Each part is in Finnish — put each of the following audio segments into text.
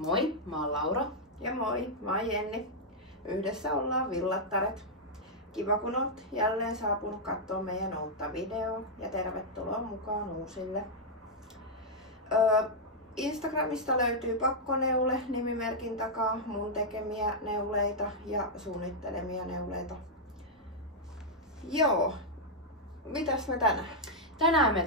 Moi, mä oon Laura. Ja moi, mä oon Jenni. Yhdessä ollaan Villattaret. Kiva kun oot jälleen saapunut katsoa meidän uutta videoa ja tervetuloa mukaan uusille. Instagramista löytyy Pakkoneule nimimerkin takaa mun tekemiä neuleita ja suunnittelemia neuleita. Joo, mitäs me tänään? Tänään me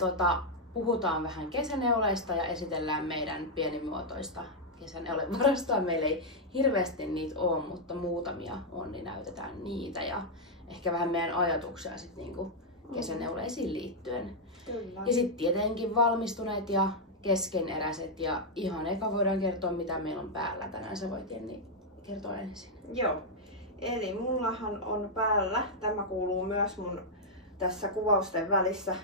puhutaan vähän kesäneuleista ja esitellään meidän pienimuotoista kesäneulevarastoa. Meillä ei hirveästi niitä ole, mutta muutamia on, niin näytetään niitä ja ehkä vähän meidän ajatuksia sit niinku kesäneuleisiin liittyen. Kyllä. Ja sitten tietenkin valmistuneet ja keskeneräiset ja ihan eka voidaan kertoa mitä meillä on päällä tänään. Sä voit Jenni kertoa ensin. Joo, eli mullahan on päällä, tämä kuuluu myös mun tässä kuvausten välissä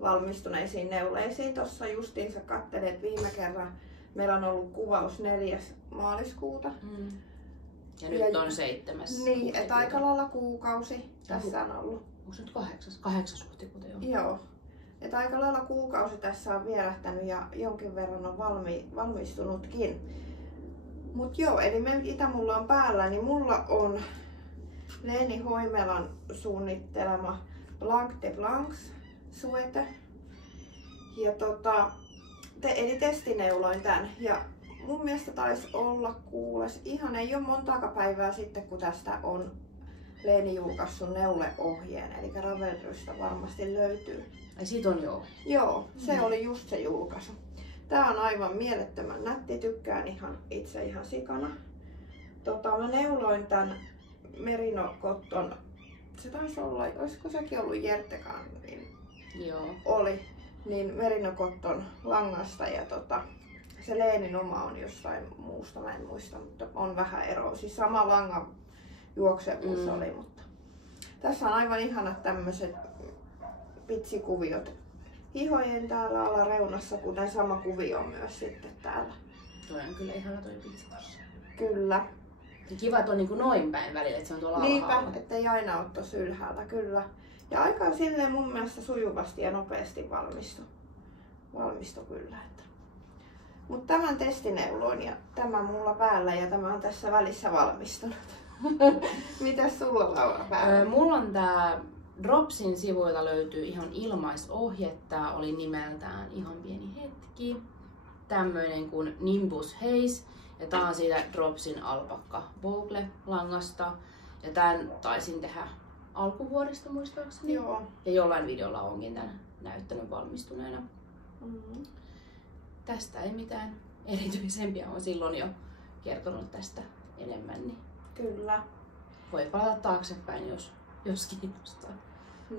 valmistuneisiin neuleisiin. Tuossa justiinsa kattelet viime kerran. Meillä on ollut kuvaus 4. maaliskuuta. Ja nyt on 7. Niin, että aika lailla kuukausi tässä on ollut. Onko se nyt 8. huhtikuuta jo? Joo. Että aika lailla kuukausi tässä on vierähtänyt ja jonkin verran on valmistunutkin. Mut joo, eli mitä mulla on päällä, niin mulla on Leeni Hoimelan suunnittelema Blanc de Blancs suete. Ja eli testineuloin tän. Ja mun mielestä taisi olla kuules, ihan ei ole montaakaan päivää sitten kun tästä on Leeni julkaissut neuleohjeen, eli Ravelrystä varmasti löytyy. Ai siitä on joo. Joo, se oli just se julkaisu. Tää on aivan mielettömän nätti, tykkään ihan sikana. Mä neuloin tän Merino Cotton, se taisi olla, olisiko sekin ollut Jertekaan, niin Joo. oli, niin Merino Cotton langasta ja se Leenin oma on jostain muusta, mä en muista, mutta on vähän eroa. Siis sama langan juoksevuus oli, mutta tässä on aivan ihanat tämmöiset pitsikuviot hihojen täällä alareunassa, kuten sama kuvio myös sitten täällä. Toi on kyllä ihana toi pitsi tossa. Kyllä. Ja kiva, että on niinku noin päin välillä, että se on tuolla alhaalla. Niinpä, ettei aina ole tossa ylhäällä, kyllä. Ja aika silleen mun mielestä sujuvasti ja nopeasti valmistu kyllä. Mutta tämän testineuloin ja tämä mulla päällä ja tämä on tässä välissä valmistunut. Mitäs sulla Laura päällä? Mulla on tää Dropsin sivuilta löytyy ihan ilmaisohje. Tää oli nimeltään ihan pieni hetki. Tämmöinen kuin Nimbus Haze. Ja tää on siitä Dropsin Alpakka Bogle langasta. Ja tän taisin tehdä alkuvuodesta muistaakseni. Joo. Ja jollain videolla onkin tän näyttänyt valmistuneena. Mm-hmm. Tästä ei mitään erityisempiä, on silloin jo kertonut tästä enemmän. Niin kyllä. voi palata taaksepäin, jos kiinnostaa.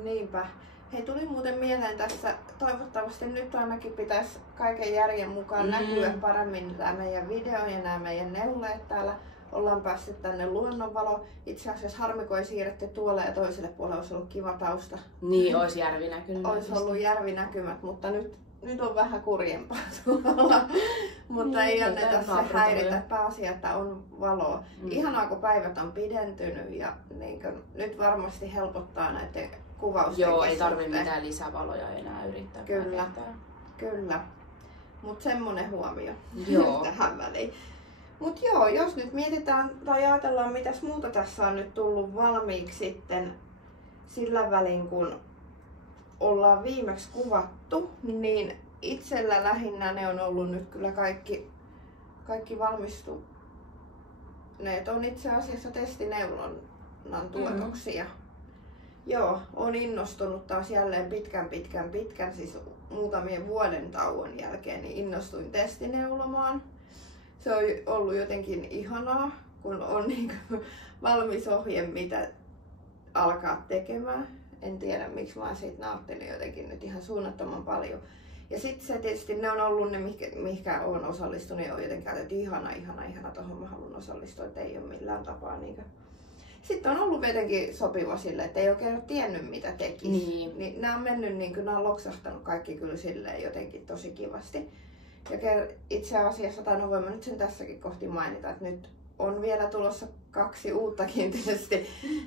Niinpä. Hei, tuli muuten mieleen tässä, toivottavasti nyt ainakin pitäisi kaiken järjen mukaan näkyä paremmin tämä meidän video ja nämä meidän neuleet täällä. Ollaan päässyt tänne luonnonvaloon. Itse asiassa harmi, kun ei siirretty tuolle ja toiselle puolelle, olisi ollut kiva tausta. Niin, olisi järvi näkynyt. Olisi ollut järvinäkymät, mutta nyt on vähän kurjempaa tuolla. Mutta ei anneta se häiritä. Pääasia, että on valoa. Ihanaa, kun päivät on pidentynyt ja nyt varmasti helpottaa näiden kuvausten. Joo, ei tarvitse mitään lisävaloja enää yrittää. Kyllä. Mutta semmonen huomio joo. tähän väliin. Mut joo, jos nyt mietitään tai ajatellaan mitäs muuta tässä on nyt tullut valmiiksi sitten sillä välin kun ollaan viimeksi kuvattu, niin itsellä lähinnä ne on ollut nyt kyllä kaikki valmistuneet on itse asiassa testineulonnan tuotoksia. Joo, on innostunut taas jälleen pitkän, siis muutamien vuoden tauon jälkeen, niin innostuin testineulomaan. Se on ollut jotenkin ihanaa, kun on valmis ohje, mitä alkaa tekemään. En tiedä miksi mä siitä nauttinut jotenkin nyt ihan suunnattoman paljon. Ja sitten se tietysti ne on ollut ne, mihinkä olen osallistunut ja on jotenkin että ihana, tohon mä haluan osallistua, että ei ole millään tapaa Sitten on ollut jotenkin sopiva sille, että ei oikein ole tiennyt mitä tekisi. Niin nämä on mennyt nämä on loksahtanut kaikki kyllä silleen jotenkin tosi kivasti. Ja itse asiassa, voin mä nyt sen tässäkin kohti mainita, että nyt on vielä tulossa 2 uuttakin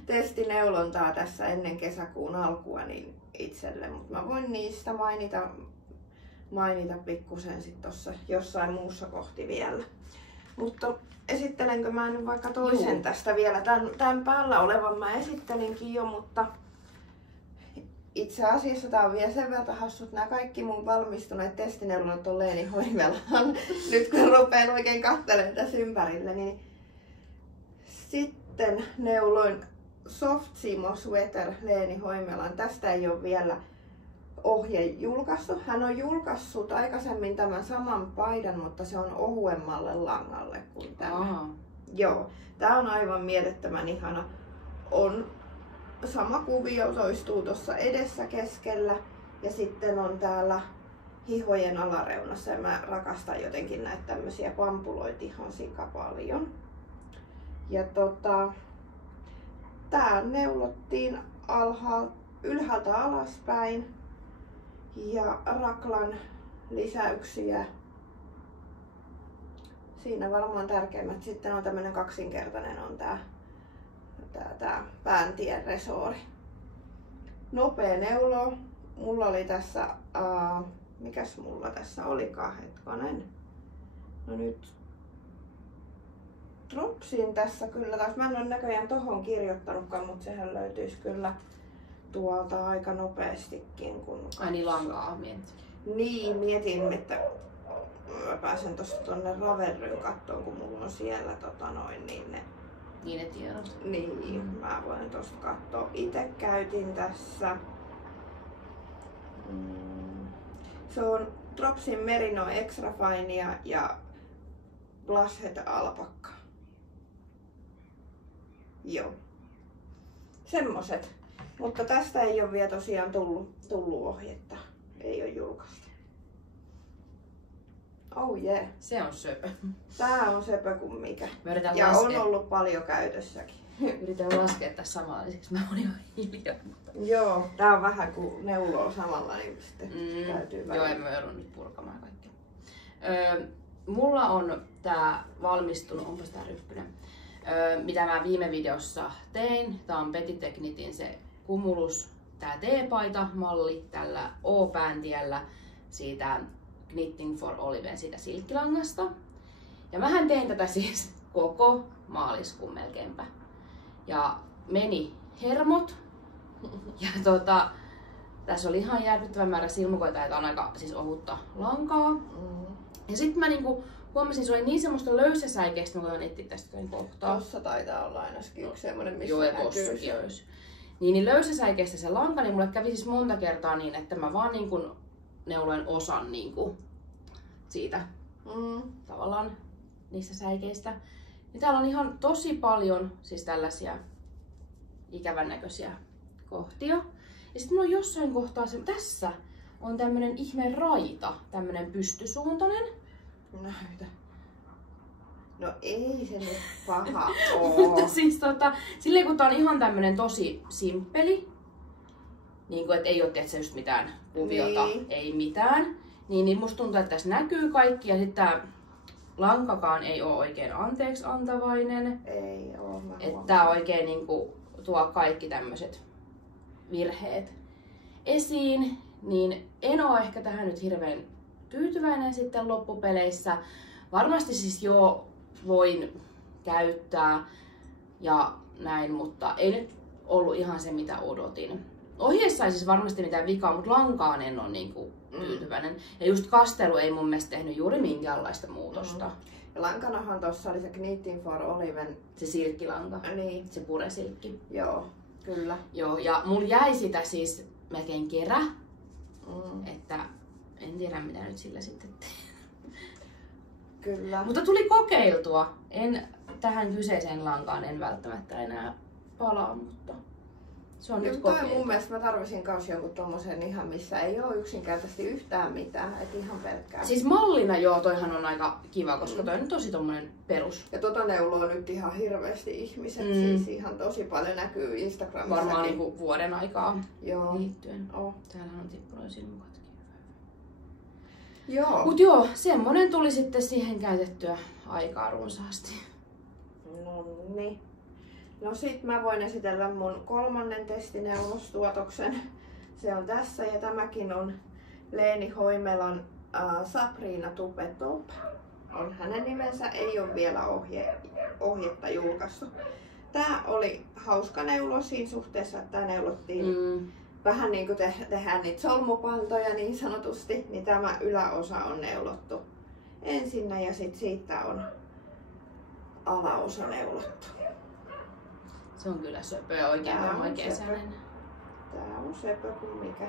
testineulontaa tässä ennen kesäkuun alkua niin itselle, mutta mä voin niistä mainita pikkusen sit tossa jossain muussa kohti vielä. Mutta esittelenkö mä nyt vaikka toisen tästä vielä? Tämän päällä olevan mä esittelinkin jo, mutta itse asiassa tää on vielä sen verran hassut. Nämä kaikki mun valmistuneet testineulonnat on Leeni Hoimelan. Nyt kun rupean oikein katselemaan tässä ympärillä, niin sitten neuloin Soft Simo Sweater Leeni Hoimelan. Tästä ei ole vielä ohje julkaistu. Hän on julkaissut aikaisemmin tämän saman paidan, mutta se on ohuemmalle langalle kuin tämä. Joo, tää on aivan mielettömän ihana. On sama kuvio, toistuu tuossa edessä keskellä ja sitten on täällä hihojen alareunassa ja mä rakastan jotenkin näitä tämmöisiä pampuloita ihan sika paljon. Ja tää neulottiin ylhäältä alaspäin ja raklan lisäyksiä. Siinä varmaan tärkeimmät. Sitten on tämmönen kaksinkertainen on tää pääntien resoori. Nopea neulo. Mulla oli tässä, mikäs mulla tässä olikaan hetkonen. No nyt dropsin tässä kyllä taas. Mä en ole näköjään tohon kirjoittanutkaan, mutta sehän löytyisi kyllä tuolta aika nopeastikin. Ai niin, lankaa mietin. Niin, mietin, että mä pääsen tosta tonne Ravelryn kattoon, kun mulla on siellä niin ne tiedot. Niin, mä voin tosta katsoa. Itse käytin tässä. Se on Dropsin Merino Extra Finea ja Blushhead Alpakka. Joo. Semmoset. Mutta tästä ei ole vielä tosiaan tullut ohjetta. Ei ole julkaistu. Oh yeah. Se on söpö. Tää on söpö kuin mikä. Ja on ollut paljon käytössäkin. Yritän laskea tässä samalla, siksi mä oon ihan hiljaa. Joo, tää on vähän kuin neuloo samalla, niin sitten täytyy vähän. Joo, en mä joudun nyt purkamaan kaikkea. Mulla on tää valmistunut, onpas tää ryppynen, mitä mä viime videossa tein. Tää on Petit Technitin se Cumulus, tää T-paita malli tällä O-pääntiellä siitä Knitting for Oliven siitä silkkilangasta. Ja mähän tein tätä siis koko maaliskuun melkeinpä. Ja meni hermot. Ja tässä oli ihan järkyttävän määrä silmukoita, ja tää on aika siis ohutta lankaa. Ja sitten mä niinku huomasin, se oli niin semmoista löysäsäikeistä, mä voin etsiä tästä kohtaa. Tossa taitaa olla ainakin yksi semmonen, missä joo, ja tossakin olisi. Niin löysäsäikeistä se lanka, niin mulle kävi siis monta kertaa niin, että mä vaan niinku neuloin osan niinku siitä tavallaan niistä säikeistä. Ja täällä on ihan tosi paljon siis tällaisia ikävän näköisiä kohtia. Ja sitten mulla on jossain kohtaa tässä on tämmönen ihme raita, tämmönen pystysuuntainen. Näytä. No ei se nyt paha oo. Mutta siis silleen kun tää on ihan tämmönen tosi simppeli, niin kuin, et ei oo tietysti just mitään kuviota, niin. Ei mitään. Niin musta tuntuu, että tässä näkyy kaikki ja sitten tää lankakaan ei oo oikein anteeksi antavainen. Ei oo. Että tää oikein niinku tuo kaikki tämmöiset virheet esiin. Niin en oo ehkä tähän nyt hirveän tyytyväinen sitten loppupeleissä. Varmasti siis jo voin käyttää ja näin, mutta ei nyt ollut ihan se mitä odotin. Ohjeessa ei siis varmasti mitään vikaa, mutta lankaan en ole niinku tyytyväinen. Ja just kastelu ei mun mielestä tehnyt juuri minkäänlaista muutosta. Ja lankanahan tossa oli se Knitting for Oliven. Se silkkilanka. Niin. Se puresilkki. Joo, kyllä. Joo, ja mulla jäi sitä siis melkein kerä. Että en tiedä mitä nyt sillä sitten teen. Kyllä. Mutta tuli kokeiltua. Tähän kyseiseen lankaan en välttämättä enää palaa, mutta se on nyt kokeiltua. Mun mielestä mä tarvisin kanssa jonkun tommosen ihan missä ei oo yksinkertaisesti yhtään mitään, et ihan pelkkää. Siis mallina joo, toihan on aika kiva, koska toi on tosi tommonen perus. Ja neuloo nyt ihan hirveästi ihmiset, siis ihan tosi paljon näkyy Instagramissakin. Varmaan niinku vuoden aikaa liittyen. Oh. Täällähän on tippunut silmukatkin. Joo. Mut joo, semmonen tuli sitten siihen käytettyä aikaa runsaasti. No niin. No sit mä voin esitellä mun kolmannen testineulostuotoksen. Se on tässä ja tämäkin on Leeni Hoimelan Sabrina Tupetop. on hänen nimensä, ei ole vielä ohjetta julkaistu. Tää oli hauska neulo siinä suhteessa, että tää neulottiin vähän niin kuin tehdään niitä solmupaltoja niin sanotusti, niin tämä yläosa on neulottu ensinnä ja sitten siitä on alaosa neulottu. Se on kyllä söpö oikein kesäinen. Tää on söpö kuin mikä.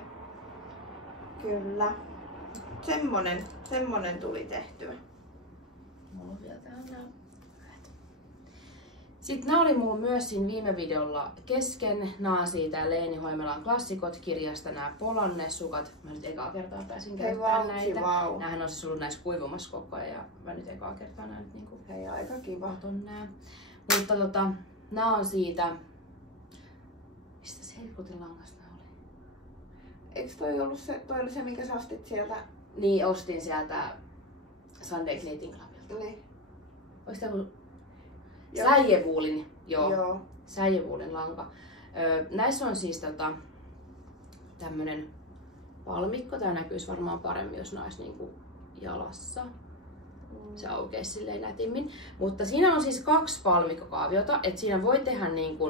Kyllä. Semmonen tuli tehtyä. Mulla on vielä täällä. Sitten nämä oli mulla myös siinä viime videolla kesken. Nämä on siitä Leeni Hoimelan klassikot-kirjasta, nämä Polanne-sukat. Mä nyt ekaa kertaa pääsin käyttämään näitä. Wow. Nämähän on siis ollut näissä kuivumassa koko ajan ja mä nyt ekaa kertaa näin niinku hei, aika kiva. nää. Mutta nämä on siitä... Mistä se helkutin langasta oli? Eikö toi ollut se, minkä sä ostit sieltä? Niin, ostin sieltä Sunday Knitting Clubilta. Niin. Olis tää ollut Säijevuulin, Joo. Säijevuulin lanka. Näissä on siis tämmönen palmikko. Tää näkyisi varmaan paremmin, jos nais niinku jalassa. Se aukeisi silleen nätimmin. Mutta siinä on siis 2 palmikkokaaviota, että siinä voi tehdä niinku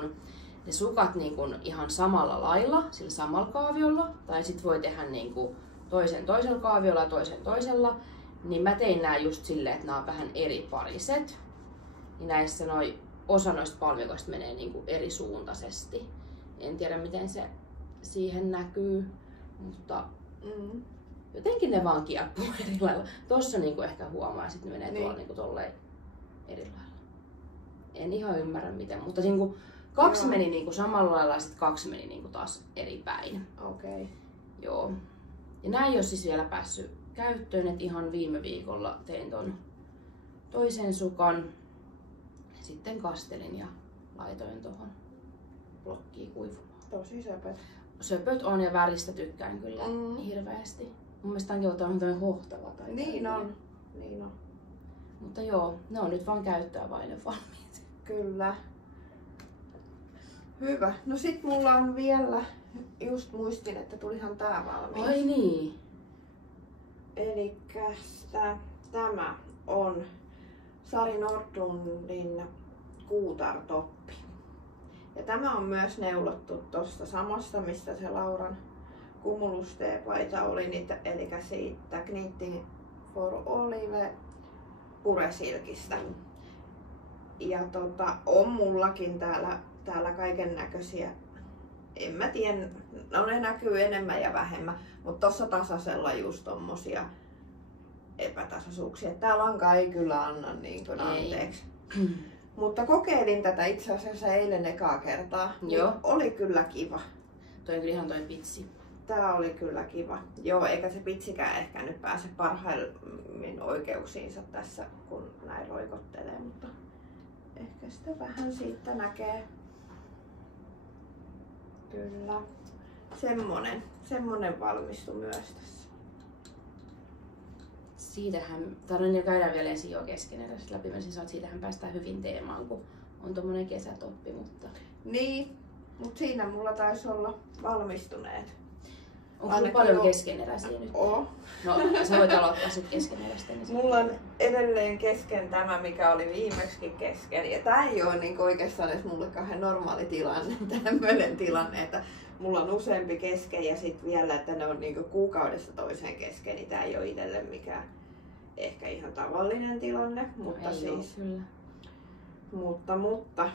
ne sukat niinku ihan samalla lailla, sillä samalla kaaviolla. Tai sit voi tehdä niinku toisen toisella kaaviolla ja toisen toisella. Niin mä tein nää just silleen, että nää on vähän eri pariset. Niin näissä osa noista palmikoista menee niinku eri suuntaisesti. En tiedä miten se siihen näkyy, mutta jotenkin ne vaan kieppuu eri lailla. Tossa niinku ehkä huomaa, että ne menee tuolla niinku tolleen eri lailla. En ihan ymmärrä miten, mutta niinku 2 meni niinku samalla lailla ja sitten 2 meni niinku taas eri päin. Okei. Okay. Joo. Ja nää ei ole siis vielä päässyt käyttöön, että ihan viime viikolla tein ton toisen sukan. Sitten kastelin ja laitoin tuohon blokkiin kuivumaan. Tosi söpöt. Söpöt on ja väristä tykkään kyllä hirveästi. Mun mielestä onkin ollut tämmöinen hohtava. Tai niin on. Niin on. Mutta joo, ne on nyt vaan käyttöä vaille valmiit. Kyllä. Hyvä. No sit mulla on vielä, just muistin, että tulihan tää valmiiksi. Ai niin. Elikkäs tämä on Sari Nordlundin kuutartoppi. Ja tämä on myös neulottu tuosta samasta, mistä se Lauran Cumulus-teepaita oli, eli siitä Knitting for Olive puresilkistä. Ja on mullakin täällä kaiken näköisiä, en mä tiedä, no ne näkyy enemmän ja vähemmän, mutta tossa tasaisella just tommosia epätasaisuuksia. Tää lanka ei kyllä anna niin kuin anteeksi. Mutta kokeilin tätä itse asiassa eilen ekaa kertaa. Joo. Niin oli kyllä kiva. Toi on kyllä ihan toi pitsi. Tää oli kyllä kiva. Joo, eikä se pitsikään ehkä nyt pääse parhaimmin oikeuksiinsa tässä, kun näin roikottelee, mutta ehkä sitä vähän siitä näkee. Kyllä. Semmonen valmistui myös tässä. Siitähän, tarvitsen jo käydä vielä ensin jo keskeneräisesti läpi, mä siis että siitähän päästään hyvin teemaan, kun on tommonen kesätoppi, mutta... Niin, mutta siinä mulla taisi olla valmistuneet. Onko sulla paljon keskeneräisiä nyt? On. No, sä voit aloittaa sit keskeneräistä. Niin mulla on edelleen kesken tämä, mikä oli viimeksi kesken. Ja tää ei ole niin oikeastaan edes mulle kauhean normaali tilanne, tämmöinen tilanne, että mulla on useampi kesken ja sitten vielä, että ne on niin kuukaudesta toiseen kesken, niin tää ei ole itselle mikään ehkä ihan tavallinen tilanne. Mutta ei siis, kyllä. Mutta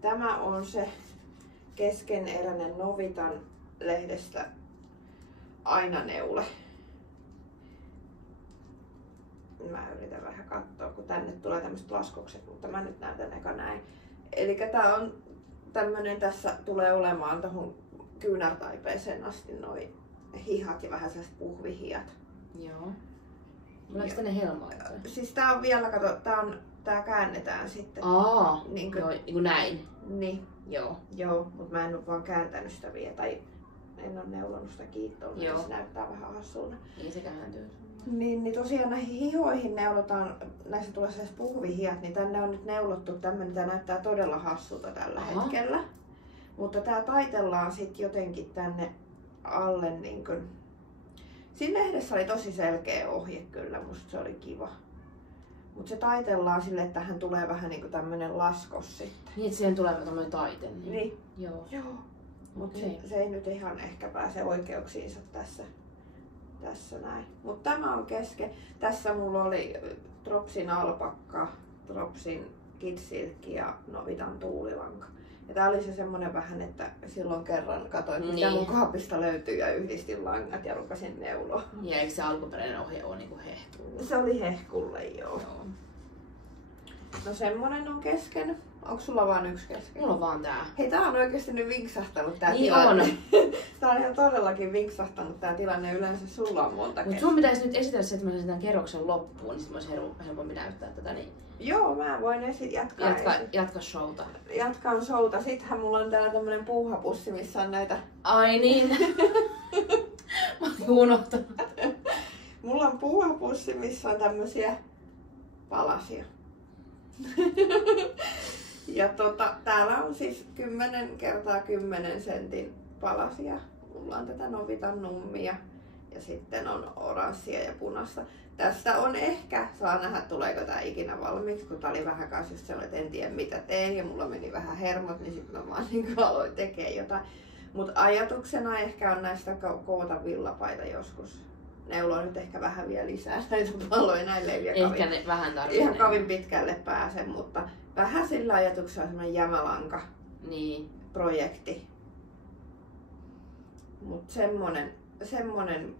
tämä on se keskeneräinen Novitan lehdestä Aina neule. Mä yritän vähän katsoa, kun tänne tulee tämmöiset laskokset, mutta mä nyt näytän eka näin. Eli tää on tämmönen, tässä tulee olemaan tohon kyynärtaipeeseen asti noi hihat ja vähän sellaiset puhvihihat. Joo. Oliko tänne helmoita? Siis tää on vielä, kato, tää käännetään sitten. Niin kuin näin. Niin. Joo, mutta mä en ole vaan kääntänyt sitä vielä, tai en ole neulonut sitä kiittoon, niin se näyttää vähän hassulta. Niin se kääntyy. Niin tosiaan näihin hihoihin neulotaan, näissä tulee sellaiset puhvihihat, niin tänne on nyt neulottu tämmönen, tää näyttää todella hassulta tällä hetkellä. Mutta tää taitellaan sitten jotenkin tänne alle niin kun... Siinä lehdessä oli tosi selkeä ohje kyllä, musta se oli kiva. Mutta se taitellaan sille, että tähän tulee vähän niinku tämmönen laskos sitten. Niin, että siihen tulee tämmöinen taite. Niin. Joo. Joo. Mutta Okei. se ei nyt ihan ehkä pääse oikeuksiinsa tässä näin. Mutta tämä on kesken. Tässä mulla oli Dropsin alpakka, Dropsin kidsilkki ja Novitan tuulilanka. Ja tää oli se semmonen vähän, että silloin kerran katsoin, mitä Niin. mun kaapista löytyy ja yhdistin langat ja rukasin neuloa. Ja eikö se alkuperäinen ohje ole niinku hehkulla? Se oli hehkulle, joo. Joo. No semmonen on kesken. Onko sulla vaan yksi kesken? Mulla on vaan tää. Hei, tää on oikeesti nyt vinksahtanut tää Niin tilanne. on. Tää on ihan todellakin vinksahtanut tää tilanne. Yleensä sulla on monta Mut kesken. sun pitäisi nyt esitellä se, että mä saan tämän kerroksen loppuun, niin sit olisi helpompi näyttää tätä. Niin Joo, mä voin jatkaa. jatka showta. Jatkan showta. Sittenhän mulla on täällä tämmönen puuhapussi, missä on näitä... Ai niin. Mä olin unohtanut. Mulla on puuhapussi, missä on tämmösiä palasia. Ja täällä on siis 10 x 10 sentin palasia. Mulla on tätä Novitan nummia ja sitten on oranssia ja punaista. Tästä on ehkä, saa nähdä tuleeko tää ikinä valmiiksi, kun tää oli vähän kanssa just sellainen, että en tiedä mitä teen ja mulla meni vähän hermot, niin sitten mä vaan niin aloin tekee jotain. Mutta ajatuksena ehkä on näistä koota villapaita joskus. Neuloa nyt ehkä vähän vielä lisää näitä paloja, näille ei vielä Ehkä ne vähän tarvitsee. ihan kovin pitkälle pääse, mutta vähän sillä ajatuksella semmoinen jämälanka Niin. projekti. Mut semmonen,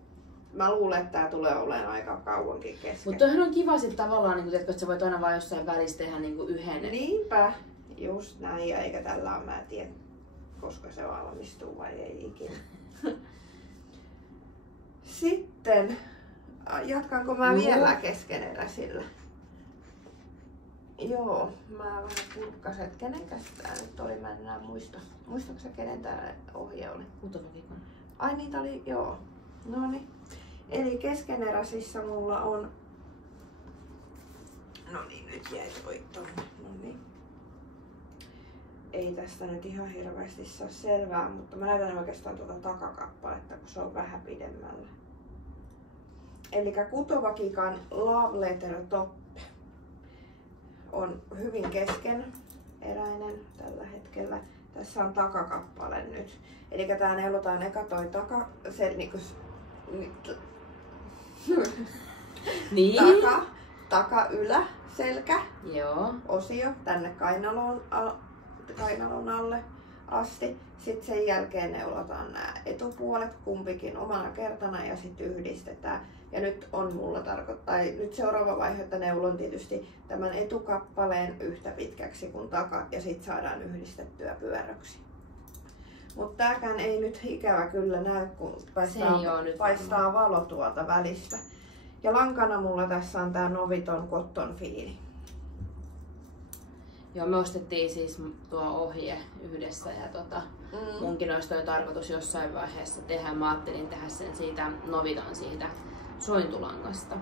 mä luulen, että tää tulee olemaan aika kauankin kesken. Mutta toihan on kiva sit tavallaan, niin että sä voit aina vaan jossain välissä tehdä niin yhden. Niinpä, just näin, ja eikä tällä ole, mä tiedä, koska se valmistuu vai ei ikinä. Sitten, jatkanko mä vielä keskeneräisillä? Joo, mä vähän kurkkasin, että kenenkäs tää nyt oli, mä en enää muista. Muistatko sä, kenen tää ohje oli? Kutovakikon. Ai niitä oli, joo. Noniin. Eli keskeneräisissä mulla on... Noniin, nyt jäi toi tonne. Noniin. Ei tästä nyt ihan hirveästi saa selvää, mutta mä näytän oikeastaan tuota takakappaletta, kun se on vähän pidemmällä. Eli Kutovakikan Love Letter Top on hyvin keskeneräinen tällä hetkellä. Tässä on takakappale nyt. Eli tää neulotaan eka toi se niinku Niin. ylä, selkä, Joo. osio tänne kainalon alle asti. Sitten sen jälkeen neulotaan nämä etupuolet kumpikin omana kertana ja sitten yhdistetään. Ja nyt on mulla nyt seuraava vaihe, että neulon tietysti tämän etukappaleen yhtä pitkäksi kuin taka ja sitten saadaan yhdistettyä pyöröksi. Mutta tääkään ei nyt ikävä kyllä näy, kun paistaa valo tuolta välistä. Ja lankana mulla tässä on tää Noviton Cotton Feel. Joo, me ostettiin siis tuo ohje yhdessä ja munkin olisi toi tarkoitus jossain vaiheessa tehdä. Mä ajattelin tehdä sen siitä Novitan siitä sointulangasta.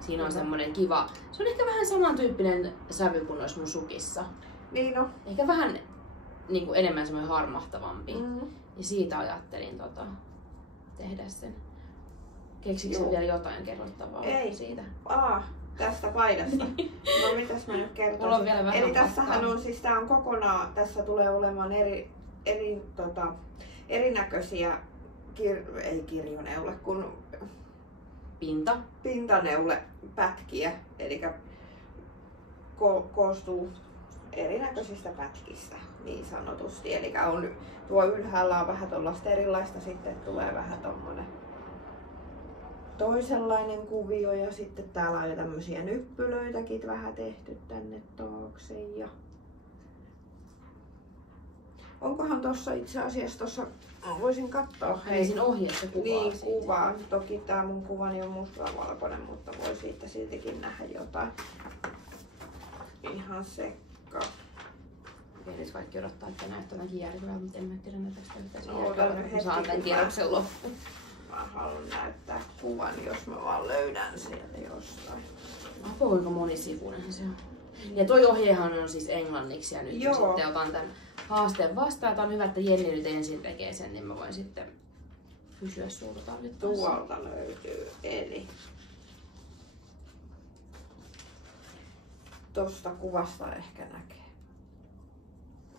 Siinä on semmonen kiva, se on ehkä vähän samantyyppinen sävy kuin olisi mun sukissa. Niin on. Ehkä vähän niin kuin enemmän semmoinen harmahtavampi. Ja siitä ajattelin tehdä sen. Keksikö sä vielä jotain kerrottavaa siitä? Tästä paidasta. No mitäs mä nyt kertoisin? Mulla on vielä vähän Eli tässähän on siis, tää on kokonaan, tässä tulee olemaan erinäköisiä ei kirjoneule, kun pintaneulepätkiä. Eli koostuu erinäköisistä pätkistä niin sanotusti. Eli on, tuo ylhäällä on vähän tollaista erilaista, sitten tulee vähän tommonen toisenlainen kuvio ja sitten täällä on jo tämmösiä nyppylöitäkin vähän tehty tänne taakse. Ja onkohan tossa itse asiassa voisin katsoa. Siinä ohjeessa kuvaa. Niin, kuvaan. Toki tää mun kuvani on mustavalkoinen, mutta voi siitä siltikin nähdä jotain. Ihan sekka. Okei, nyt kaikki odottaa, että näyttäväänkin järkevää, mutta en mä tiedä näyttääkö sitä No, järkevää, kun saan tämän kierroksen loppuun. Mä haluan näyttää kuvan, jos mä vaan löydän sieltä jostain. Apua, kuinka monisivuinen se on. Ja toi ohjehan on siis englanniksi ja nyt sitten otan tämän haasteen vastaan. Tää on hyvä, että Jenni nyt ensin tekee sen, niin mä voin sitten kysyä sulta tarvittaessa. Tuolta löytyy, eli Tosta kuvasta ehkä näkee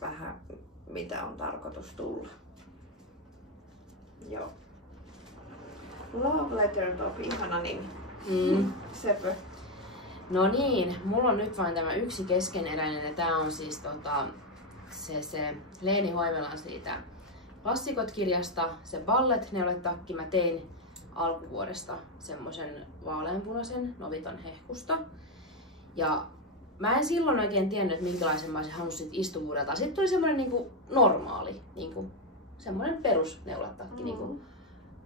vähän mitä on tarkoitus tulla. Joo. Love Letter Top, ihana nimi. Sepö. No niin, mulla on nyt vain tämä yksi keskeneräinen ja tää on siis se Leeni Hoivelan siitä Klassikot-kirjasta, se ballet-neuletakki. Mä tein alkuvuodesta semmosen vaaleanpunaisen Noviton hehkusta. Ja mä en silloin oikein tiennyt, minkälaisen mä olisin halunnut sit istuvuudelta. Sitten tuli semmonen niinku normaali, niinku semmonen perusneuletakki niinku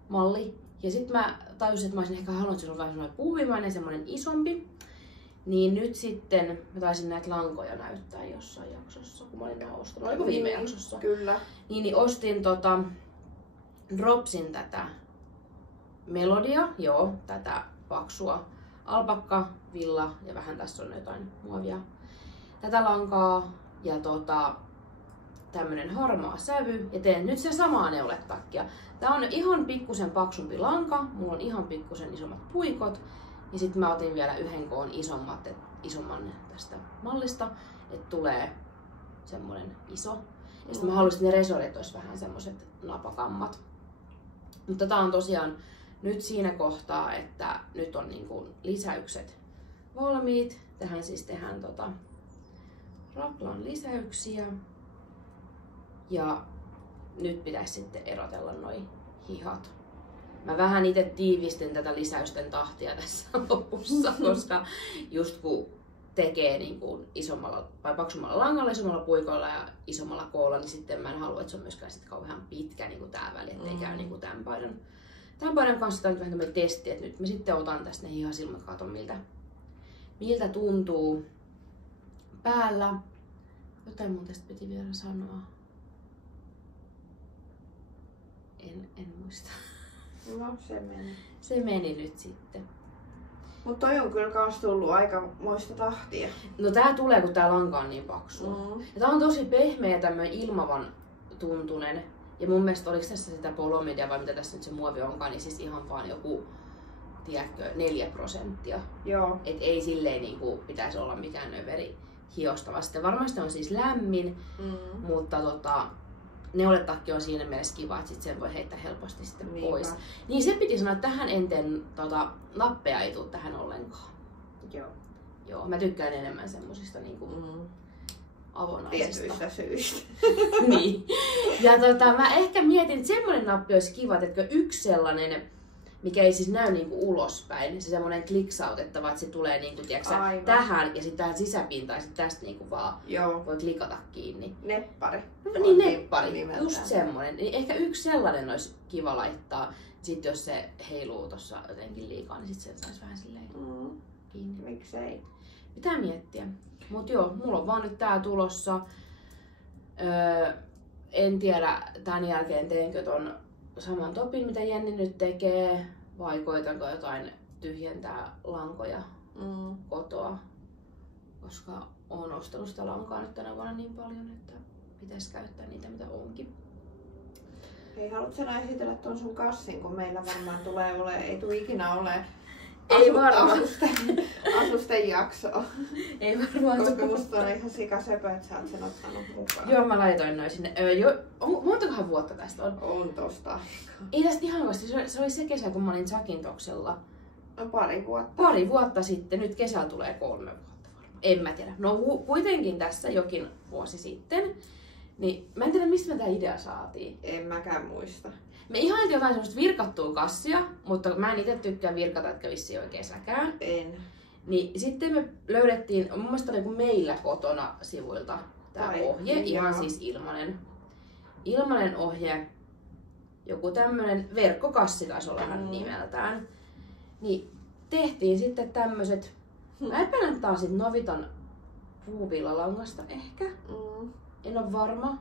malli. Ja sitten mä tajusin, että mä olisin ehkä halunnut, että se on vähän semmoinen puhuimainen, semmoinen isompi. Niin nyt sitten mä taisin näitä lankoja näyttää jossain jaksossa, kun mä olin nämä ostanut. Oliko viime jaksossa? Kyllä. Niin ostin Dropsin tätä Melodia, joo, tätä paksua alpakka, villa ja vähän tässä on jotain muovia. Tätä lankaa ja tämmönen harmaa sävy ja teen nyt sen samaa neuletakkia. Tää on ihan pikkusen paksumpi lanka, mulla on ihan pikkusen isommat puikot ja sitten mä otin vielä yhden koon isomman tästä mallista, että tulee semmonen iso. Ja sitten mä haluaisin, että ne resorit olisi vähän semmoset napakammat. Mutta tää on tosiaan nyt siinä kohtaa, että nyt on niinku lisäykset valmiit. Tähän siis tehdään raplan lisäyksiä. Ja nyt pitäisi sitten erotella noi hihat. Mä vähän itse tiivistin tätä lisäysten tahtia tässä lopussa, koska just kun tekee niin kuin isommalla vai paksummalla langalla, isommalla puikoilla ja isommalla koolla, niin sitten mä en halua, että se on myöskään sit kauhean pitkä niin kuin tää väli, ettei käy niin kuin tämän paidan kanssa. Tämä on vähän tämmöinen testi, että nyt mä sitten otan tästä ne hihasilmat, katon miltä tuntuu päällä. Jotain mun tästä piti vielä sanoa. En muista. No se meni. Se meni nyt sitten. Mut toi on kyllä kans tullut aika moista tahtia. No tää tulee, kun tää lanka on niin paksu. Ja tää on tosi pehmeä ja tämmönen ilmavan tuntunen. Ja mun mielestä oliks tässä sitä polomidia vai mitä tässä nyt se muovi onkaan, niin siis ihan vaan joku, tiedätkö, 4%. Joo. Et ei silleen niinku pitäisi olla mikään överi hiostava. Sitten varmasti on siis lämmin, mutta neuletakki on siinä mielessä kiva, että sit sen voi heittää helposti sitten pois. Niin se piti sanoa, että tähän enten nappeja ei tule tähän ollenkaan. Joo, mä tykkään enemmän semmosista niinku avonaisista. Tietyistä syistä. Niin. Ja mä ehkä mietin, että semmonen nappi olisi kiva, että yksi sellainen, mikä ei siis näy niinku ulospäin, se semmonen kliksautettava, että se tulee niinku, tiiäksä, tähän ja sitten tähän sisäpintaan ja sitten tästä niinku vaan voi klikata kiinni. Neppari. Niin neppari, just semmonen. Niin ehkä yksi sellainen olisi kiva laittaa. Sitten jos se heiluu tossa jotenkin liikaa, niin sitten sen saisi vähän silleen kiinni. Miksei? Pitää miettiä. Mut joo, mulla on vaan nyt tää tulossa. En tiedä tän jälkeen teenkö ton saman topin mitä Jenni nyt tekee, vai koitanko jotain tyhjentää lankoja kotoa, koska oon ostanut sitä lankaa nyt tänä vuonna niin paljon, että pitäisi käyttää niitä mitä onkin. Hei, haluatko sä esitellä ton sun kassin, kun meillä varmaan tulee ei tule ikinä ole asusten jaksoa. Ei varmaan. Koska musta on ihan sikasepä, että sä oot sen ottanut mukaan. Joo, mä laitoin noin sinne. Montakohan vuotta tästä on? On tosta aikaa. Ei tästä ihan vasta. Se oli se kesä, kun mä olin Zakintoksella. No pari vuotta. Pari vuotta sitten. Nyt kesällä tulee 3 vuotta varmaan. En mä tiedä. No kuitenkin tässä jokin vuosi sitten. Niin mä en tiedä, mistä me tää idea saatiin. En mäkään muista. Me ihailtiin jotain semmoista virkattua kassia, mutta mä en itse tykkää virkata, etkä vissiin oikein säkään. En. Niin sitten me löydettiin, mun mielestä oli meillä kotona sivuilta tää ohje, ihan siis ilmanen ohje. Joku tämmönen verkkokassi taisi olla nimeltään. Niin tehtiin sitten tämmöset, mä epäilen, että tää on sit Noviton puuvillalangasta ehkä. En ole varma.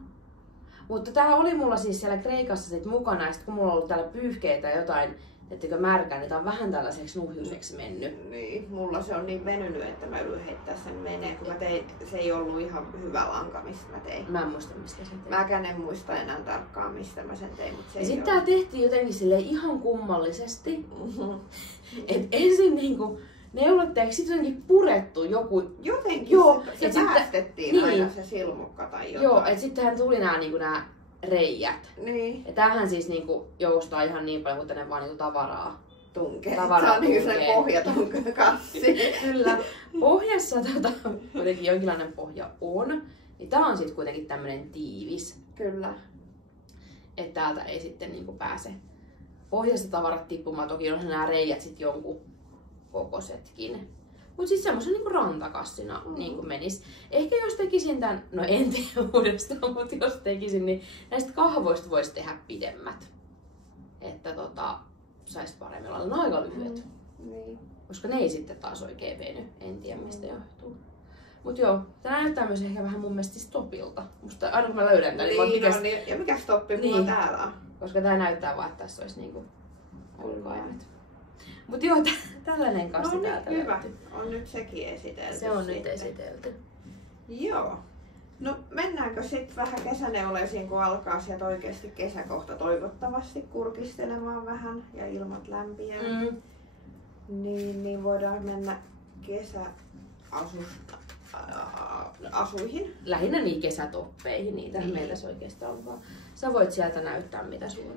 Mutta tää oli mulla siis siellä Kreikassa sit mukana ja sit kun mulla on ollut täällä pyyhkeitä ja jotain, ettekö märkää, niin tää on vähän tällaiseksi nuhjuseksi mennyt. Niin, mulla se on niin venynyt, että mä yritän heittää sen menee, kun mä tein, se ei ollut ihan hyvä lanka, mistä mä tein. Mä en muista, mistä se tein. Mäkään en muista enää tarkkaan, mistä mä sen tein, mutta se ja sit tää tehtiin jotenkin silleen ihan kummallisesti. Et ensin niinku neulotteeksi sitten jotenkin purettu joku. Jotenkin Joo, se sitten- päästettiin niin. aina se silmukka tai jotain. Joo, että sittenhän tuli nää reijät. Niin, Ja tämähän siis niinku joustaa ihan niin paljon, kun tänne vaan niinku tavaraa. tunkee. Tavaraa Se on niinku tunkee. se pohjatunkekassi. Kyllä. Pohjassa kuitenkin jonkinlainen pohja on. Niin tää on sitten kuitenkin tämmönen tiivis. Kyllä. Että täältä ei sitten niinku pääse pohjasta tavarat tippumaan. Toki on nämä reijät sitten jonkun kokoisetkin. Mut siis semmoisen niinku rantakassina niinku menis. Ehkä jos tekisin tän, no en tee uudestaan, mutta jos tekisin, niin näistä kahvoista voisi tehdä pidemmät. Että sais paremmin olla. Ne on aika lyhyet. Niin. Koska ne ei sitten taas oikein veny. En tiedä mistä johtuu. Mut joo, tää näyttää myös ehkä vähän mun mielestä stopilta. Musta aina kun mä löydän tän, niin, Niin, mikä, no, niin. Ja mikä stoppi mulla Niin. täällä on? koska tää näyttää vaan, että tässä olisi niinku ulkoaimet. Mut joo, tällainen kassi No niin, täältä hyvä. löytyy. On nyt sekin esitelty. Se on nyt sitten. esitelty. Joo. No mennäänkö sitten vähän kesäneuleisiin, kun alkaa sieltä oikeasti kesäkohta toivottavasti kurkistelemaan vähän ja ilmat lämpiää. Niin voidaan mennä kesäasuihin. Lähinnä niin kesätoppeihin, niitä meillä se oikeastaan on vaan. Sä voit sieltä näyttää mitä sun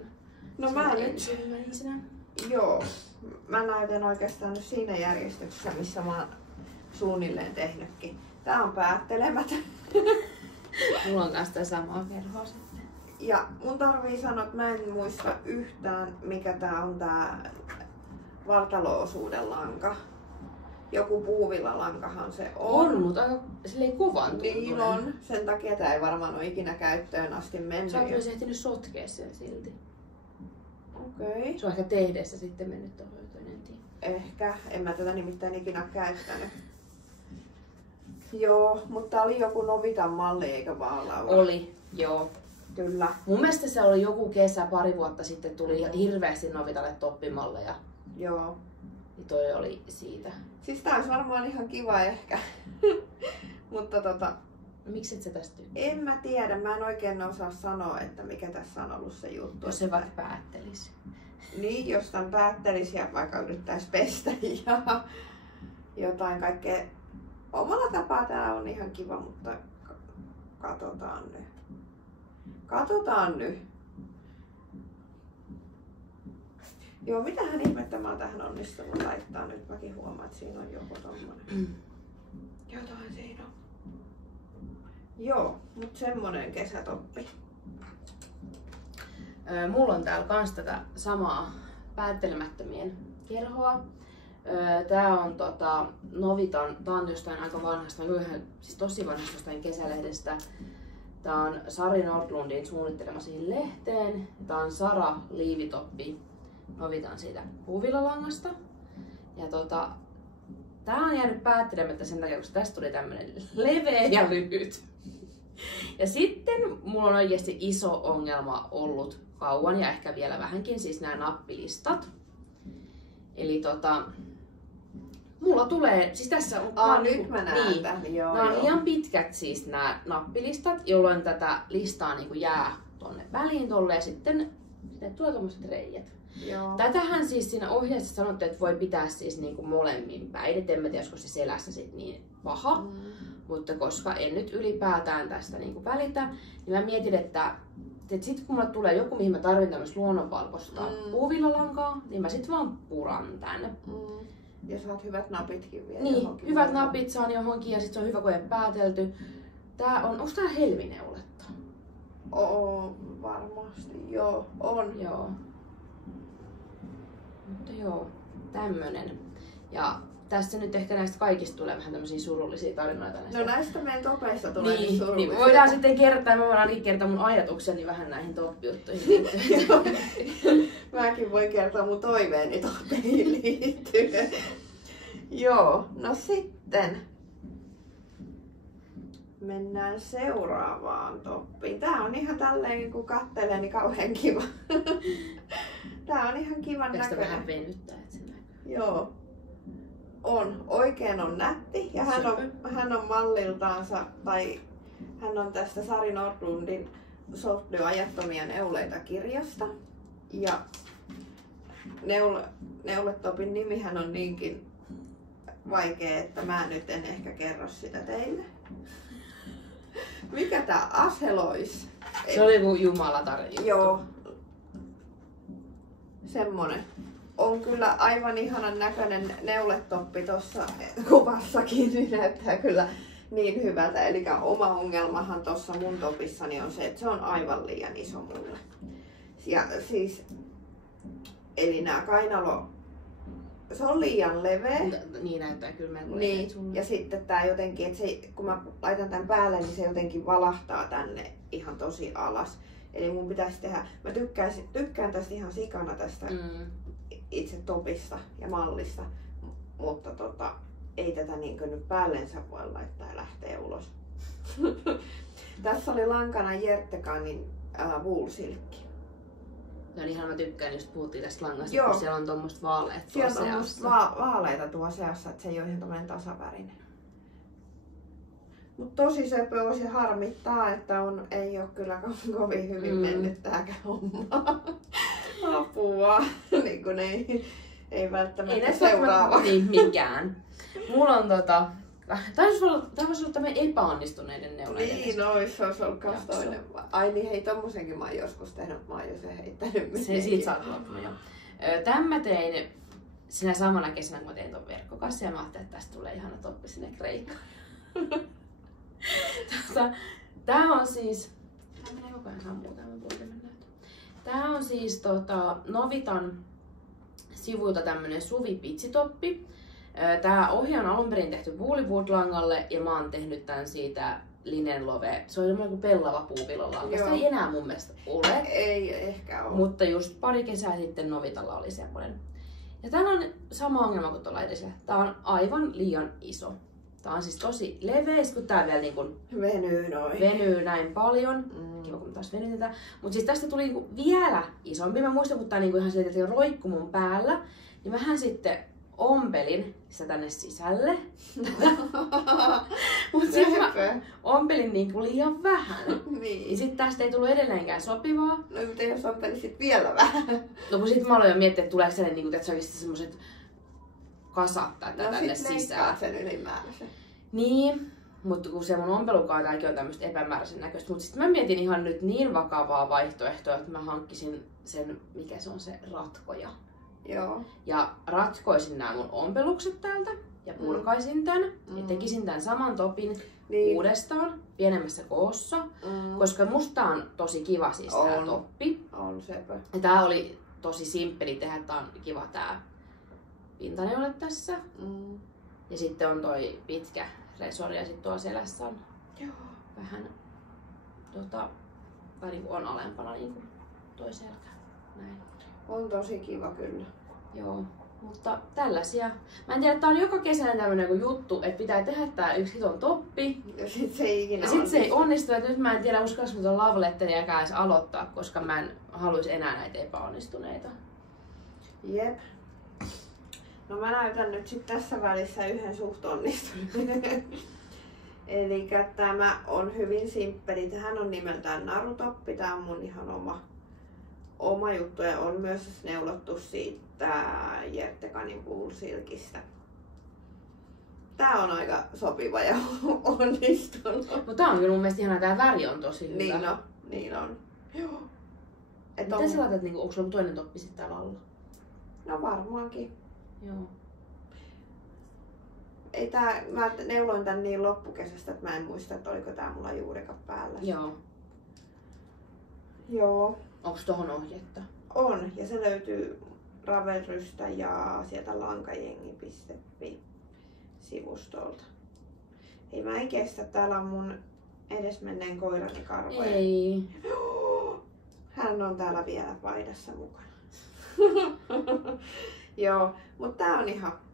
No sun mä nyt, ensimmäisenä. joo, mä näytän oikeastaan nyt siinä järjestyksessä, missä mä oon suunnilleen tehnytkin. Tää on päättelemätön. Mulla on kanssa tää samaa kerhoa sitten. Ja mun tarvii sanoa, että mä en muista yhtään, mikä tää on tää vartalo-osuuden lanka. Joku puuvillalankahan se on. Mutta aika silleen kovan tuntunen. Niin on. Sen takia tää ei varmaan ole ikinä käyttöön asti mennyt. Sä oot myös ehtinyt sotkea sen silti. Okei. Se on ehkä tehdessä sitten mennyt tuohon, en tiedä. Ehkä. En mä tätä nimittäin ikinä käyttänyt. Joo, mutta tää oli joku Novitan malli, eikö vaan Laura? Oli, joo. Kyllä. Mun mielestä se oli joku kesä, pari vuotta sitten tuli hirveästi Novitalle toppimalleja. Joo. Niin toi oli siitä. Siis tää olisi varmaan ihan kiva ehkä. Mutta Miksi et sä tästä tykkää? en mä tiedä. Mä en oikein osaa sanoa, että mikä tässä on ollut se juttu. Jos se vaikka päättelisi. Niin, jos tämän päättelisi ja vaikka yrittäisi pestä ja jotain kaikkea. Omalla tapaa tää on ihan kiva, mutta katsotaan nyt. Katsotaan nyt. Joo, mitähän ihmettä mä oon tähän onnistunut laittaa nyt. Mäkin huomaan, että siinä on joku tommonen. Jotain siinä on. Joo, mut semmonen kesätoppi. Mulla on täällä kans tätä samaa päättelemättömien kerhoa. Tää on Novitan, tää on jostain aika vanhasta, siis tosi vanhasta jostain kesälehdestä. Tää on Sari Nordlundin suunnittelema siihen lehteen. Tää on Sara liivitoppi Novitan siitä puuvillalangasta. Ja tää on jäänyt päättelemättä sen takia, koska tästä tuli tämmönen leveä ja lyhyt. Ja sitten mulla on oikeasti iso ongelma ollut kauan ja ehkä vielä vähänkin, siis nämä nappilistat. Eli mulla tulee, siis tässä on... Nyt mä näen niin, tämän, joo. nämä on liian pitkät siis nämä nappilistat, jolloin tätä listaa niin kuin jää tonne väliin tolle ja sitten sinne tulee tommoset reijät. Joo. Tätähän siis siinä ohjeessa sanottu, että voi pitää siis niin kuin molemmin päin. Et en mä tiedä, olisiko se selässä sit niin paha. Mutta koska en nyt ylipäätään tästä niin kuin välitä, niin mä mietin, että sitten kun mulle tulee joku, mihin mä tarvitsen tämmöistä luonnonvalkoista puuvillalankaa, niin mä sit vaan puran tänne. Ja saat hyvät napitkin vielä. Niin, johonkin hyvät muuhun. napit saan johonkin ja sit se on hyvä, kun ei päätelty. Onks tää helmineuletta? Oo, varmasti. Joo, on. Joo. Mutta joo, tämmönen. Ja tässä nyt ehkä näistä kaikista tulee vähän tämmöisiä surullisia tarinoita. No näistä meidän topeista tulee niin, surullisia. niin voidaan sitten kertaa, mä voidaan kertoa mun ajatukseni vähän näihin toppijuttuihin liittyen. Mäkin voin kertoa mun toiveeni topeihin liittyen. Joo, no sitten mennään seuraavaan toppiin. Tää on ihan tälleen, kun kattelee, niin kauhean kiva. Tää on ihan kivan Tästä näköinen. vähän venyttää, että se näkyy. Joo. On. Oikein on nätti ja hän on malliltaansa, tai hän on tästä Sari Nordlundin Sortly ajattomia neuleita -kirjasta. Ja neuletopin nimihän on niinkin vaikea, että mä nyt en ehkä kerro sitä teille. Mikä tää Ashelois? Se oli joku jumalatar juttu. Joo. Semmonen. On kyllä aivan ihanan näköinen neuletoppi tuossa kuvassakin, niin näyttää kyllä niin hyvältä. Eli oma ongelmahan tuossa mun topissani on se, että se on aivan liian iso mulle. Ja siis, eli nää kainalo, se on liian leveä. Niin näyttää kyllä melko niin. Ja sitten tää jotenkin, että se, kun mä laitan tän päälle, niin se jotenkin valahtaa tänne ihan tosi alas. Eli mun pitäisi tehdä, mä tykkään tästä ihan sikana tästä itse topista ja mallista, mutta ei tätä niinkö nyt päällensä voi laittaa ja lähtee ulos. Tässä oli lankana Jertekanin wool-silkki. No ihan mä tykkään, just puhuttiin tästä langasta, Joo. kun siellä on tommoista vaaleita tuossa seassa. Siellä on musta vaaleita tuo seassa, että se ei ole ihan tommoinen tasavärinen. Mutta tosi söpö se harmittaa, että ei ole kyllä kovin hyvin mennyt tääkään homma. Apua. Niin kun ei välttämättä seuraava. Niin, mikään. Mulla on Tämä voisi olla tämmöinen epäonnistuneiden neuleiden. Niin, se olisi ollut kans toinen. Ai niin, hei, tommosenkin mä oon joskus tehnyt, mä oon jo sen heittänyt. Se siitä saat loppunut jo. Tämän mä tein sinä samana kesänä, kun mä tein ton verkkokassin ja mä ajattelin, että tästä tulee ihana toppi sinne Kreikkaan. Tää on siis... Tää menee koko ajan sammuu tämän puhelimen näytö. Tää on siis Novitan sivuilta tämmönen suvipitsitoppi. Tää ohje on alun perin tehty Woollywood-langalle ja mä oon tehnyt tän siitä Linen Love. Se on semmoinen kuin pellava puupillolanga. Sitä ei enää mun mielestä ole. Ei ehkä ole. Mutta just pari kesää sitten Novitalla oli semmoinen. Ja täällä on sama ongelma kuin tuolla edellisellä. Tää on aivan liian iso. Tää on siis tosi leveä, kun tää vielä niin kuin venyy näin paljon. Kiva kun taas venytetään. Mutta siis tästä tuli niinku vielä isompi. Mä muistan, kun tää niinku ihan silleen, että roikku mun päällä. Niin mähän sitten ompelin sitä tänne sisälle. Mutta sitten mä ompelin niinku liian vähän. Niin. Ja sit tästä ei tullut edelleenkään sopivaa. No mitä jos ompelisit vielä vähän? No kun sit mä aloin jo miettiä, että tuleeko sellainen niinku, että se oikeesti semmoset kasat tänne sisään. Sen ylimääräisen. Niin, mutta kun se mun ompelukaataakin on tämmöistä epämääräisen näköistä. Mutta sitten mä mietin ihan nyt niin vakavaa vaihtoehtoa, että mä hankkisin sen, mikä se on se ratkoja. Joo. Ja ratkoisin nämä mun ompelukset täältä ja purkaisin tän ja tekisin tän saman topin uudestaan pienemmässä koossa. Koska musta on tosi kiva siis tää toppi. On sepä. Ja tää oli tosi simppeli tehdä, tää on kiva tää pintaneule tässä. Ja sitten on toi pitkä resori ja sitten tuolla selässä on vähän tai niinku on alempana niinku toi selkä. Näin. On tosi kiva kyllä. Joo, mutta tällaisia. Mä en tiedä, tää on joka kesänä tämmönen juttu, että pitää tehdä tää yksi hiton toppi. Ja sit se ei ikinä sit se ei onnistu, että nyt mä en tiedä uskallis mä ton love-letteriäkään edes aloittaa, koska mä en haluis enää näitä epäonnistuneita. Jep. No mä näytän nyt sit tässä välissä yhden suht onnistuneen. Elikkä tämä on hyvin simppeli. Tähän on nimeltään narutoppi. Tää on mun ihan oma juttu ja on myös neulottu siitä Jertekanin wool-silkistä. Tää on aika sopiva ja onnistunut. Mutta tää on kyllä mun mielestä ihanaa, tää väri on tosi hyvä. Niin on. Joo. Miten sä laitat, niinku, onko sulla toinen toppi sitten täällä alla? No varmaankin. Joo. Mä neuloin tän niin loppukesästä, että mä en muista, että oliko tää mulla juurikaan päällä. Joo. Joo. Onks tohon ohjetta? On, ja se löytyy Ravelrystä ja sieltä lankajengi.fi sivustolta. Ei mä en kestä, täällä on mun edesmenneen koirani karvoja. Ei. Hän on täällä vielä paidassa mukana. Joo, mutta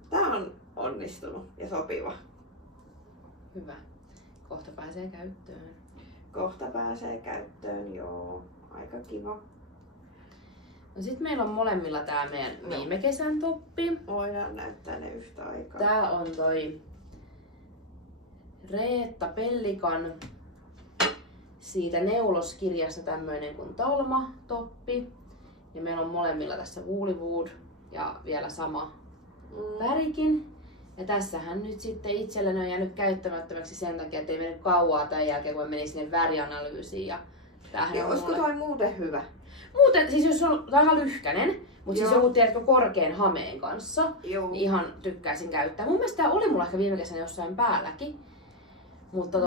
tää on onnistunut ja sopiva. Hyvä. Kohta pääsee käyttöön. Kohta pääsee käyttöön, joo. Aika kiva. No sit meillä on molemmilla tää meidän viime kesän toppi. Voidaan näyttää ne yhtä aikaa. Tää on toi Reetta Pellikan siitä neuloskirjasta tämmöinen kuin Talma-toppi. Ja meillä on molemmilla tässä Woollywood ja vielä sama värikin. Ja tässähän nyt sitten itselleni on jäänyt käyttämättömäksi sen takia, että ei mennyt kauaa tämän jälkeen, kun menin sinne värianalyysiin. Ja olisiko toi muuten hyvä? Muuten, siis jos on aika lyhkänen, mutta siis joku tiedätkö korkean hameen kanssa, niin ihan tykkäisin käyttää. Mun mielestä tää oli mulla ehkä viime kesänä jossain päälläkin. Mutta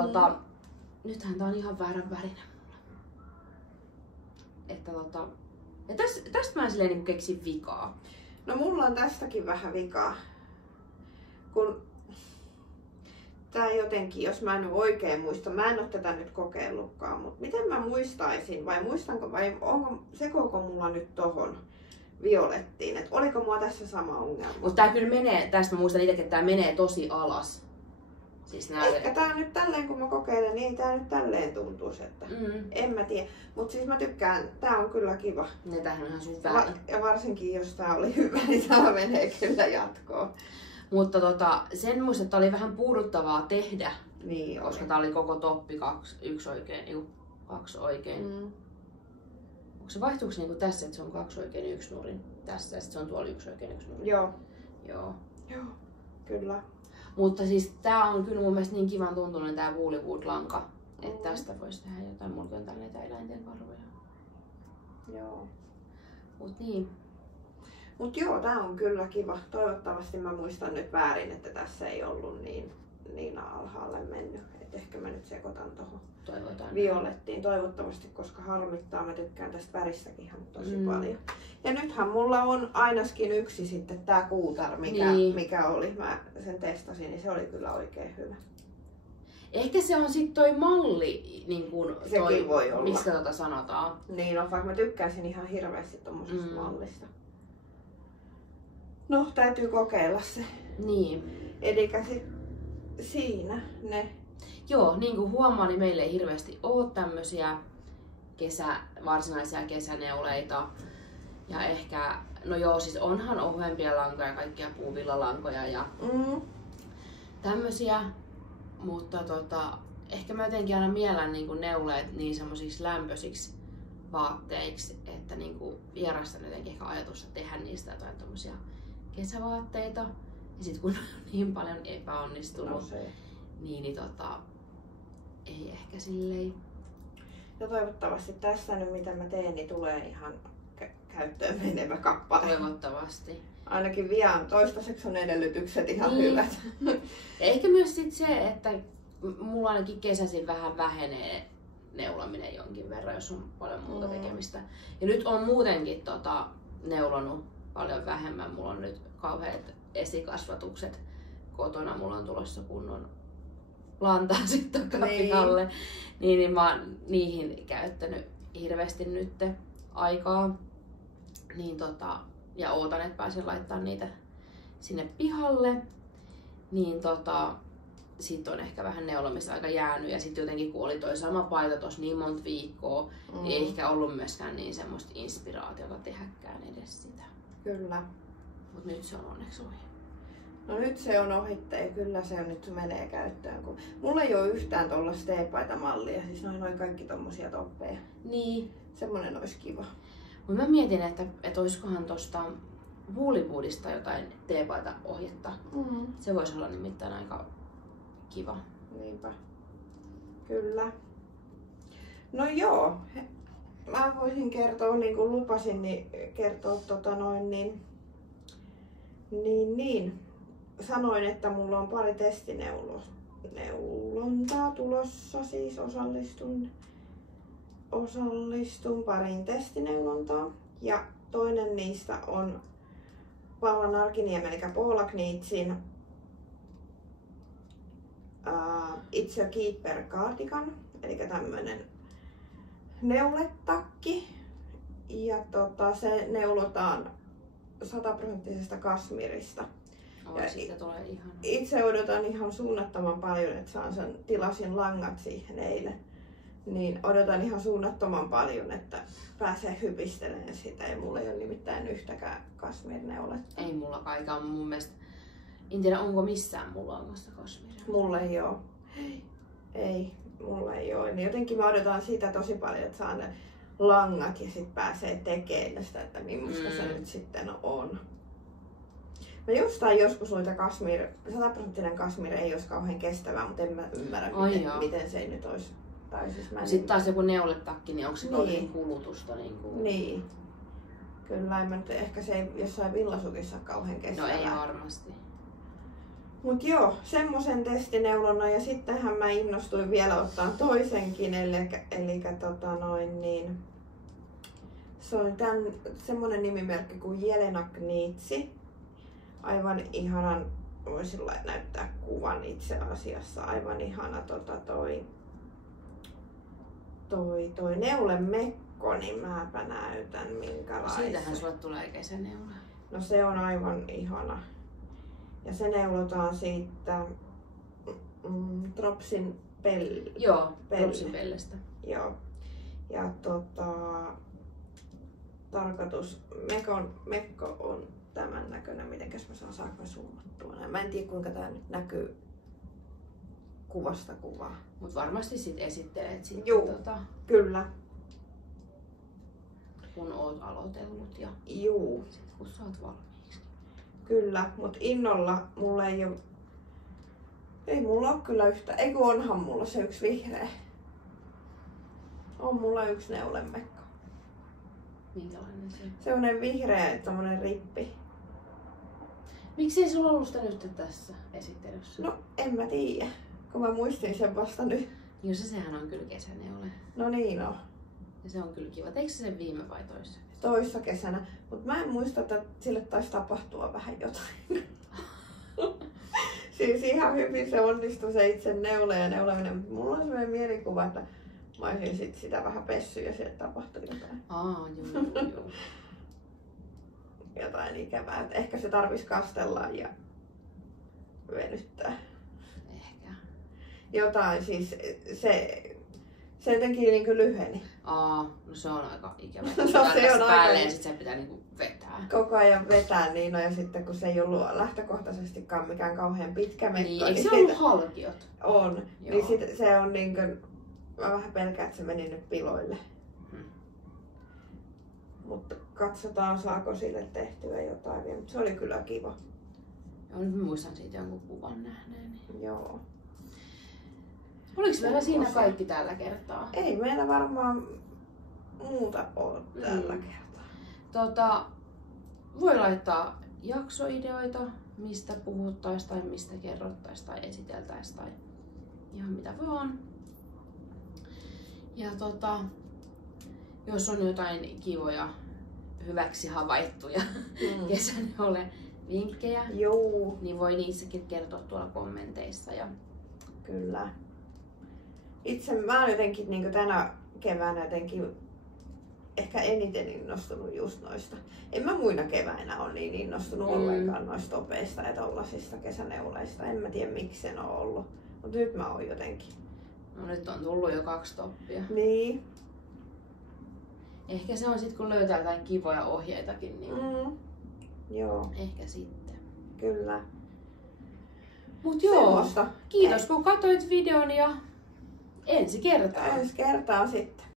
nythän tää on ihan väärän värinen mulle. Että ja tästä mä en silleen niin keksin vikaa. No mulla on tästäkin vähän vikaa. Kun tää jotenkin, jos mä en nyt oikein muista, mä en oo tätä nyt kokeillutkaan, mutta miten mä muistaisin, vai muistanko, vai sekoako mulla nyt tohon violettiin, että oliko mulla tässä sama ongelma? Mutta tää kyllä menee, tästä mä muistan itsekin, että tää menee tosi alas. Siis ehkä tää nyt tälleen, kun mä kokeilen, niin ei tää nyt tälleen tuntuisi, että en mä tiedä. Mut siis mä tykkään, tää on kyllä kiva. Ja tämähän on ihan sun väli. Ja varsinkin jos tää oli hyvä, niin tää menee kyllä jatkoon. Mutta sen muistin, että oli vähän puuduttavaa tehdä, niin koska tää oli koko toppi 2 oikein. Onko se vaihtuuko niinku tässä, että se on 2 oikein 1 nurin tässä ja sitten se on tuolla 1 oikein 1 nurin? Joo, kyllä. Mutta siis tää on kyllä mun mielestä niin kivan tuntunen tää Woollywood-lanka, että tästä voisi tehdä jotain. Mulla on täällä näitä eläinten karvoja. Joo. Mut joo, tää on kyllä kiva. Toivottavasti mä muistan nyt väärin, että tässä ei ollut niin alhaalle mennyt. Et ehkä mä nyt sekoitan tohon violettiin. Toivottavasti, koska harmittaa. Mä tykkään tästä väristäkin ihan tosi paljon. Ja nythän mulla on ainakin yksi sitten tää kuutar, mikä oli. Mä sen testasin, niin se oli kyllä oikein hyvä. Ehkä se on sit toi malli, niin kun sekin voi olla. Mistä sanotaan. Niin, no vaikka mä tykkäisin ihan hirveästi tommosesta mallista. No, täytyy kokeilla se. Niin. Elikkä siinä ne. Joo, niin kuin huomaa, niin meillä ei hirveästi ole tämmösiä varsinaisia kesäneuleita. Ja ehkä, no joo, siis onhan ohuempia lankoja, kaikkia puuvillalankoja ja tämmösiä. Mutta ehkä mä jotenkin aina miellän niin kuin neuleet niin semmosiksi lämpöisiksi vaatteiksi, että niin kuin vierastan jotenkin ehkä ajatusta tehdä niistä jotain tommosia kesävaatteita. Ja sit kun on niin paljon epäonnistunut, niin ei ehkä silleen. Ja toivottavasti tässä nyt mitä mä teen, niin tulee ihan käyttöön menevä kappale. Toivottavasti. Ainakin vielä toistaiseksi on edellytykset ihan hyvät. Ja ehkä myös sit se, että mulla ainakin kesäisin vähän vähenee neulaminen jonkin verran, jos on paljon muuta tekemistä. Ja nyt on muutenkin neulonut paljon vähemmän. Mulla on nyt kauheat esikasvatukset kotona. Mulla on tulossa kunnon plantaasit takapihalle. Niin mä oon niihin käyttänyt hirveästi nyt aikaa. Niin ja ootan, että pääsen laittamaan niitä sinne pihalle. Niin sit on ehkä vähän neulomista aika jäänyt. Ja sit jotenkin kun oli toi sama paita tossa niin monta viikkoa, ei ehkä ollut myöskään niin semmoista inspiraatiota tehdäkään edes sitä. Kyllä. Mut nyt se on onneksi ohi. No nyt se on ohitte ja kyllä se on nyt menee käyttöön. Kun mulla ei ole yhtään tollaista teepaitamallia, siis noin kaikki tommosia toppeja. Niin. Semmonen olisi kiva. Mut mä mietin, että olisikohan tosta Woollywoodista jotain teepaitaohjetta. Se voisi olla nimittäin aika kiva. Niinpä. Kyllä. No joo. Mä voisin kertoa, niin kuin lupasin, niin kertoa sanoin, että mulla on pari testineulontaa tulossa, siis osallistun pariin testineulontaan. Ja toinen niistä on Paula Narkiniemen eli Paula Kniitsin It's a Keeper cardigan, eli tämmönen neuletakki. Ja se neulotaan 100% kasmirista. Siitä tulee ihan. Itse odotan ihan suunnattoman paljon, että saan sen, tilasin langat siihen eilen. Niin odotan ihan suunnattoman paljon, että pääsee hypistelemään sitä. Ja mulla ei ole nimittäin yhtäkään kasmirneuletta. Ei mullakaan, eikä mun mielestä. En tiedä, onko missään mulla omasta kasmiria. Mulla ei oo. Ei, mulla ei oo. Niin jotenkin mä odotan sitä tosi paljon, että saan ne langat ja sit pääsee tekemään sitä, että millaista se nyt sitten on. No jostain joskus noita 100% kasmir ei olisi kauhean kestävää, mutta en mä ymmärrä, miten se nyt olisi. Sitten taas joku neuletakki, niin onko se kauhean kulutusta? Niin. Kyllä, en mä nyt, ehkä se ei jossain villasukissa ole kauhean kestävää. No ei varmasti. Mut joo, semmosen testineulonnan ja sittenhän mä innostuin vielä ottaa toisenkin, eli se on semmonen nimimerkki kuin Jelena Gnitsi. Aivan ihanan, voisin näyttää kuvan itse asiassa, aivan ihana toi neulemekko, niin mäpä näytän minkälaisen. Siitähän sulle tulee kesäneula. No se on aivan ihana. Ja se neulotaan siitä Dropsin pelle. Joo, Dropsin pellestä. Joo. Ja tarkoitus, mekko on tämän näköinen, mitenkäs mä saanko zoomattua. Mä en tiedä kuinka tää nyt näkyy kuvasta kuvaa. Mut varmasti sit esittelet sitten kyllä. Kun oot aloitellut ja sit kun saat valmiiksi. Kyllä, mut innolla mulla ei mulla oo kyllä yhtä, ei kun onhan mulla se yksi vihreä. On mulla yksi neulemekko. Minkälainen se on? Semmonen vihreä, tommonen rippi. Miksi ei sulla ollut sitä nyt tässä esittelyssä? No en mä tiedä, kun mä muistin sen vasta nyt. Joo, sehän on kyllä kesäneule. No niin on. Ja se on kyllä kiva. Teikö se sen viime vai toissa kesänä? Toissa kesänä, mutta mä en muista, että sille taisi tapahtua vähän jotain. Siis ihan hyvin se onnistui se itse neule ja neuleminen, mutta mulla on sellainen mielikuva, että mä olisin sitä vähän pessy ja sieltä tapahtui jotain. Joo. Jotain ikävää, että ehkä se tarvitsisi kastella ja venyttää. Ehkä. Jotain, siis se jotenkin niin lyheni. No se on aika ikävä. No se on päälle aika... ja sit se pitää niinku vetää. Koko ajan vetää niin, ja sitten kun se ei ollut lähtökohtaisestikaan mikään kauhean pitkä mekko. Niin, eikö se ollut halkiot? On. Joo. Niin sit se on niinkö, mä vähän pelkään, että se meni nyt piloille. Mutta katsotaan saako sille tehtyä jotain vielä, mutta se oli kyllä kiva. Joo, nyt mä muistan siitä jonkun kuvan nähneeni. Joo. Oliko meillä siinä kaikki tällä kertaa? Ei meillä varmaan muuta ole tällä kertaa. Voi laittaa jaksoideoita, mistä puhuttais tai mistä kerrottais tai esiteltäis tai ihan mitä vaan. Ja jos on jotain kivoja hyväksi havaittuja kesäneule vinkkejä, niin voi niissäkin kertoa tuolla kommenteissa. Ja... Kyllä. Itse mä oon jotenkin niin tänä keväänä ehkä eniten innostunut just noista. En mä muina keväinä ole niin innostunut ollenkaan noista topeista ja tollasista kesäneuleista. En mä tiedä miksi sen on ollut. Mutta nyt mä oon jotenkin. No nyt on tullut jo 2 toppia. Niin. Ehkä se on sit kun löytää jotain kivoja ohjeitakin, niin joo. Ehkä sitten. Kyllä. Mut joo, semmosta. Kiitos kun katsoit videon ja ensi kertaan. Ensi kertaan sitten.